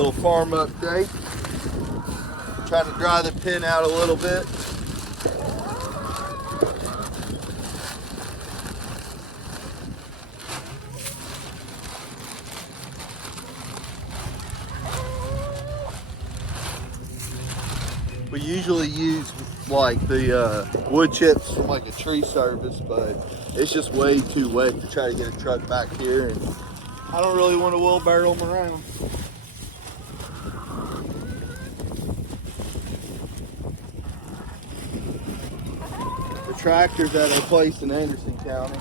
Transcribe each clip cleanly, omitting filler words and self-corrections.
Little farm update. Trying to dry the pin out a little bit. We usually use like the wood chips from like a tree service, but it's just way too wet to try to get a truck back here, and I don't really want to wheelbarrow them around. The tractor's at a place in Anderson County.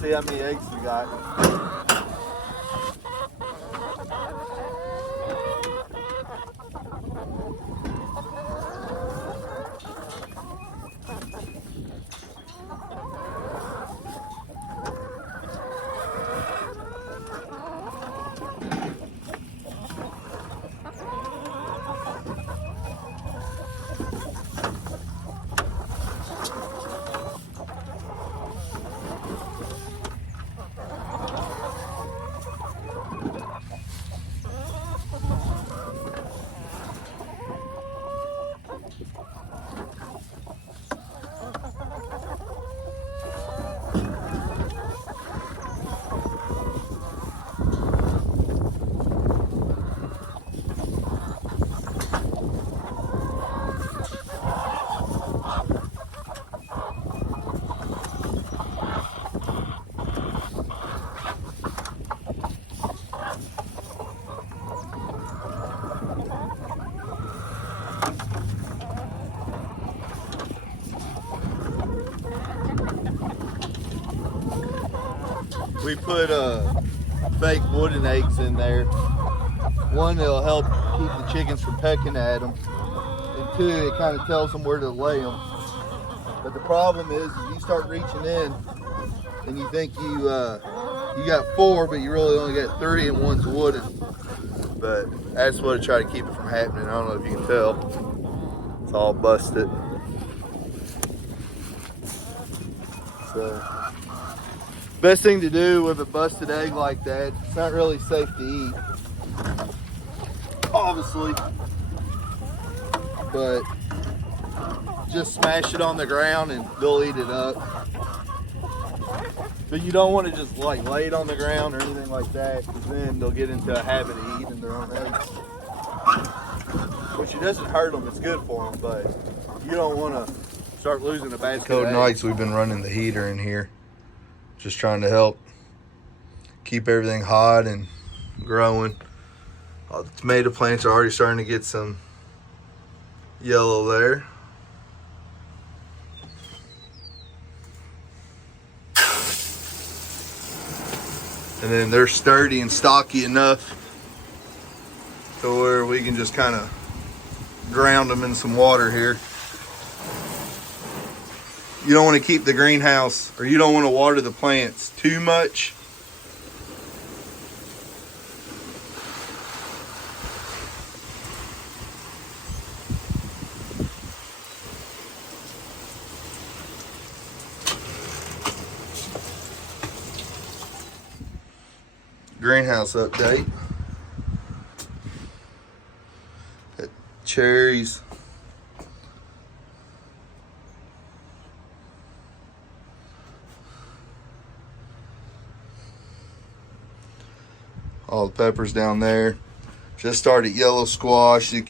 See how many eggs we got. We put fake wooden eggs in there. One, it'll help keep the chickens from pecking at them. And two, it kind of tells them where to lay them. But the problem is you start reaching in and you think you got 4, but you really only got 3 and one's wooden. But that's what I try to keep it from happening. I don't know if you can tell. It's all busted. So, best thing to do with a busted egg like that, it's not really safe to eat, obviously, but just smash it on the ground and they'll eat it up. But you don't want to just like lay it on the ground or anything like that, because then they'll get into a habit of eating their own eggs. Which it doesn't hurt them, it's good for them, but you don't want to start losing a basket Cold of eggs. nights we've been running the heater in here, just trying to help keep everything hot and growing. All the tomato plants are already starting to get some yellow there. And then they're sturdy and stocky enough to where we can just kind of drown them in some water here. You don't want to keep the greenhouse, or you don't want to water the plants too much. Greenhouse update. Got cherries. All the peppers down there. Just started yellow squash.